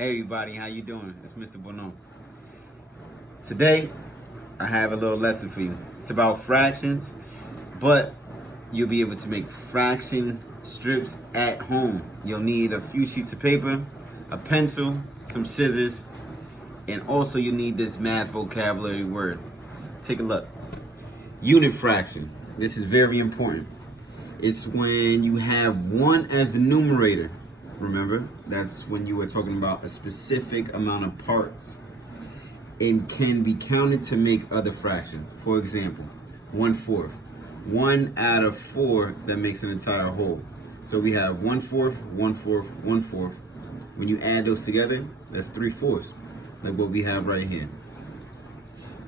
Hey everybody, how you doing? It's Mr. Bono. Today, I have a little lesson for you. It's about fractions, but you'll be able to make fraction strips at home. You'll need a few sheets of paper, a pencil, some scissors, and also you need this math vocabulary word. Take a look. Unit fraction. This is very important. It's when you have 1 as the numerator. Remember, that's when you were talking about a specific amount of parts and can be counted to make other fractions. For example, 1/4. 1 out of 4, that makes an entire whole. So we have 1/4, 1/4, 1/4. When you add those together, that's 3/4, like what we have right here.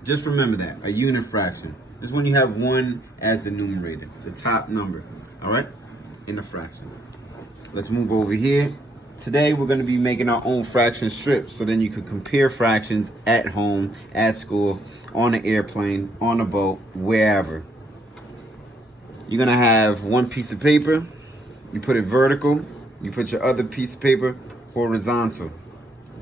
Just remember that, a unit fraction is when you have 1 as the numerator, the top number, all right, in a fraction. Let's move over here. Today we're going to be making our own fraction strips, so then you could compare fractions at home, at school, on an airplane, on a boat, wherever. You're going to have one piece of paper. You put it vertical. You put your other piece of paper horizontal,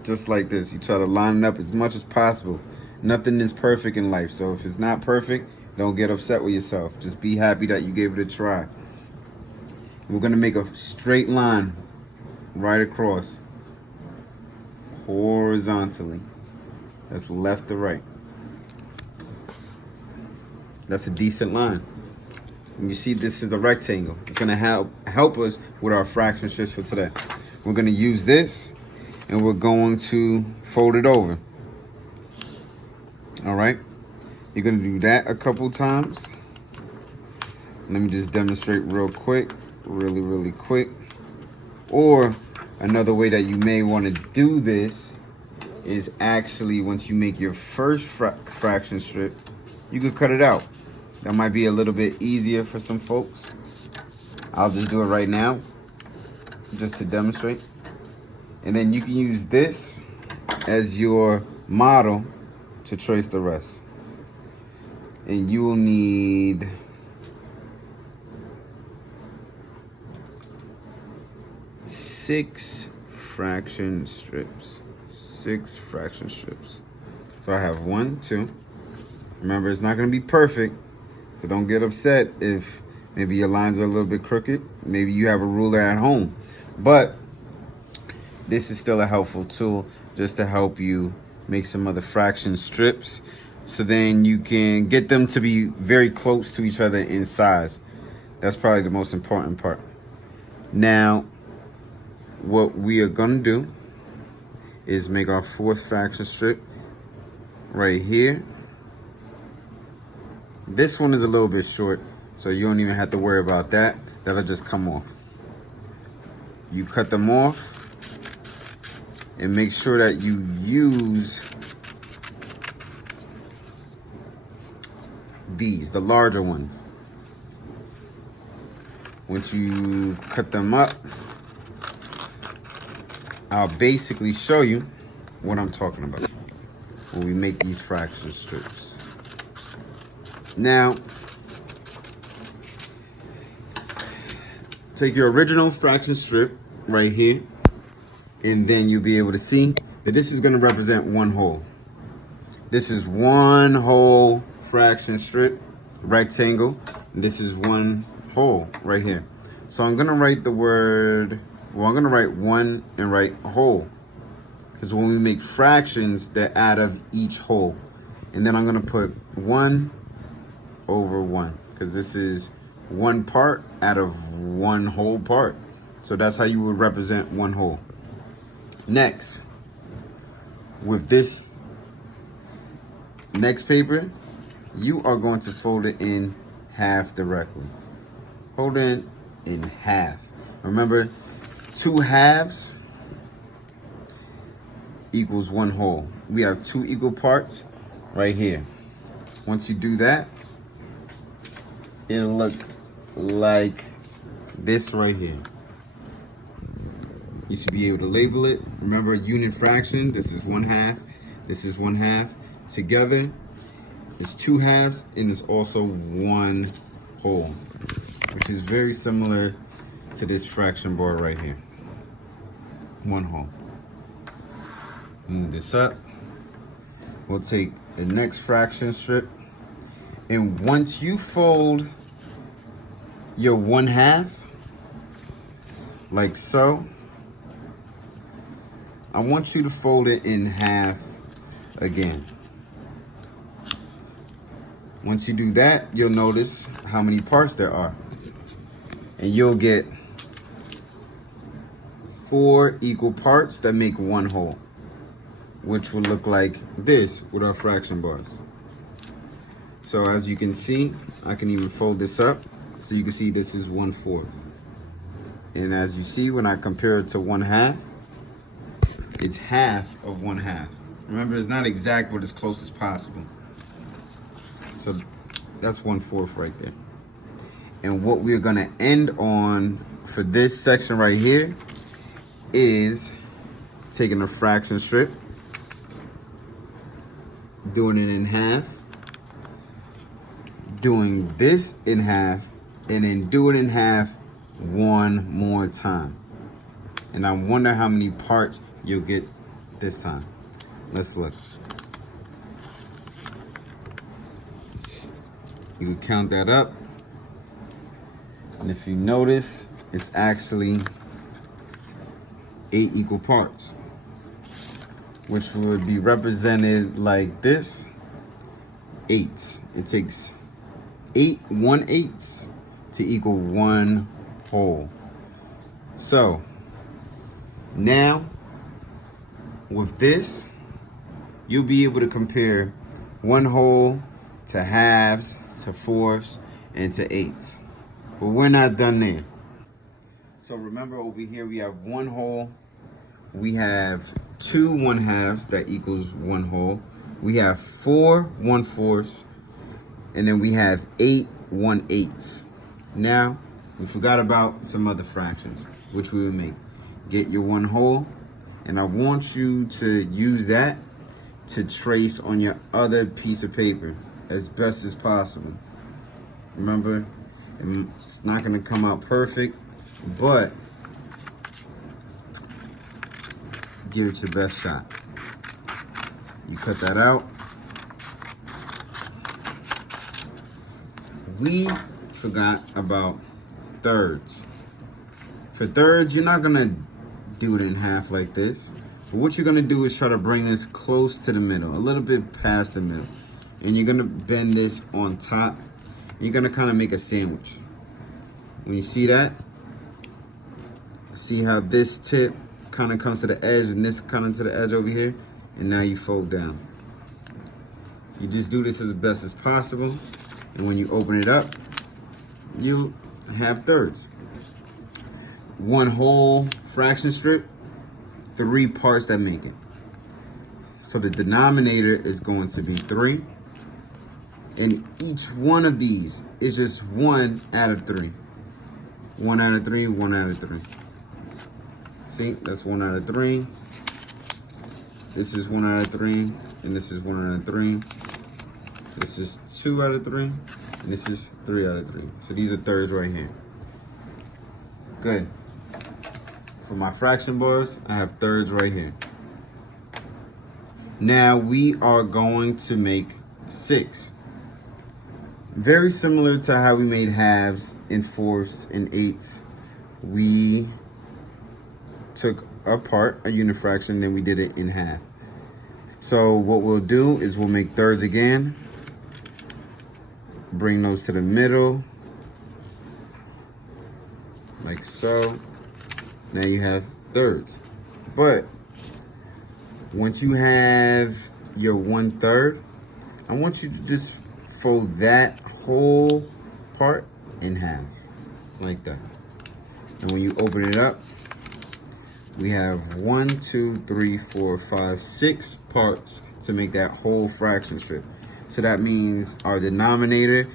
just like this. You try to line it up as much as possible. Nothing is perfect in life, so if it's not perfect, don't get upset with yourself. Just be happy that you gave it a try. We're going to make a straight line right across horizontally. That's left to right. That's a decent line. And you see this is a rectangle. It's going to help us with our fraction strips for today. We're going to use this and we're going to fold it over. All right. You're going to do that a couple times. Let me just demonstrate real quick. Really quick. Or another way that you may want to do this is actually once you make your first fraction strip, you could cut it out. That might be a little bit easier for some folks. I'll just do it right now just to demonstrate. And then you can use this as your model to trace the rest. And you will need 6 fraction strips. 6 fraction strips. So I have 1, 2. Remember, it's not going to be perfect, so don't get upset if maybe your lines are a little bit crooked. Maybe you have a ruler at home. But this is still a helpful tool just to help you make some other fraction strips, so then you can get them to be very close to each other in size. That's probably the most important part. Now, what we are going to do is make our 4th fraction strip right here. This one is a little bit short, so you don't even have to worry about that. That'll just come off. You cut them off and make sure that you use these, the larger ones. Once you cut them up, I'll basically show you what I'm talking about when we make these fraction strips. Now, take your original fraction strip right here, and then you'll be able to see that this is going to represent one whole. This is one whole fraction strip, rectangle, and this is one whole right here. So I'm going to write the word, well, I'm going to write 1 and write whole, because when we make fractions, they're out of each whole. And then I'm going to put 1 over 1, because this is one part out of one whole part. So that's how you would represent one whole. Next, with this next paper, you are going to fold it in half directly. Fold it in half. Remember, 2 halves equals one whole. We have 2 equal parts right here. Once you do that, it'll look like this right here. You should be able to label it. Remember, unit fraction, this is 1/2, this is 1/2. Together, it's 2 halves, and it's also one whole, which is very similar to this fraction board right here. One whole. Move this up. We'll take the next fraction strip. And once you fold your 1/2, like so, I want you to fold it in half again. Once you do that, you'll notice how many parts there are. And you'll get 4 equal parts that make one whole, which will look like this with our fraction bars. So as you can see, I can even fold this up so you can see this is 1/4. And as you see, when I compare it to 1/2, it's half of 1/2. Remember, it's not exact, but as close as possible. So that's 1/4 right there. And what we're gonna end on for this section right here is taking a fraction strip, doing it in half, doing this in half, and then do it in half one more time. And I wonder how many parts you'll get this time. Let's look. You can count that up. And if you notice, it's actually 8 equal parts, which would be represented like this. 8s. It takes 8 1/8 to equal one whole. So now with this, you'll be able to compare one whole to halves, to fourths, and to eighths. But we're not done there. So remember, over here we have one whole, we have 2 1/2s that equals one whole, we have 4 1/4s, and then we have 8 1/8. Now we forgot about some other fractions, which we will make. Get your one whole, and I want you to use that to trace on your other piece of paper as best as possible. Remember, it's not going to come out perfect, but give it your best shot. You cut that out. We forgot about thirds. For thirds, you're not going to do it in half like this. But what you're going to do is try to bring this close to the middle, a little bit past the middle. And you're going to bend this on top. You're going to kind of make a sandwich. When you see that, see how this tip kind of comes to the edge and this kind of to the edge over here, and now you fold down. You just do this as best as possible, and when you open it up, you have thirds. One whole fraction strip, 3 parts that make it. So the denominator is going to be 3, and each one of these is just 1 out of 3. 1 out of 3, 1 out of 3. See, that's 1 out of 3. This is 1 out of 3, and this is 1 out of 3. This is 2 out of 3, and this is 3 out of 3. So these are thirds right here. Good. For my fraction bars, I have thirds right here. Now we are going to make 6. Very similar to how we made halves and fourths and eighths. We took apart a unit fraction, then we did it in half. So what we'll do is we'll make thirds again. Bring those to the middle, like so. Now you have thirds. But once you have your 1/3, I want you to just fold that whole part in half, like that. And when you open it up, we have 1, 2, 3, 4, 5, 6 parts to make that whole fraction strip. So that means our denominator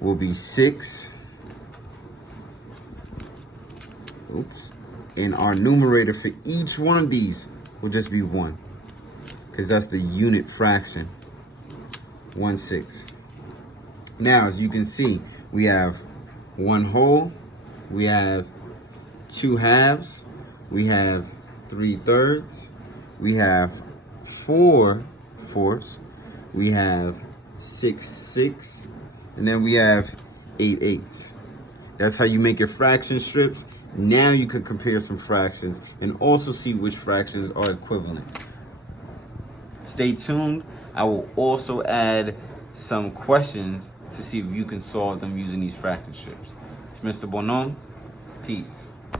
will be 6. Oops. And our numerator for each one of these will just be 1, because that's the unit fraction. 1/6. Now, as you can see, we have 1 whole, we have 2 halves, we have 3 thirds, we have 4/4, we have 6/6, and then we have 8/8. That's how you make your fraction strips. Now you can compare some fractions and also see which fractions are equivalent. Stay tuned. I will also add some questions to see if you can solve them using these fraction strips. It's Mr. Bonhomme. Peace.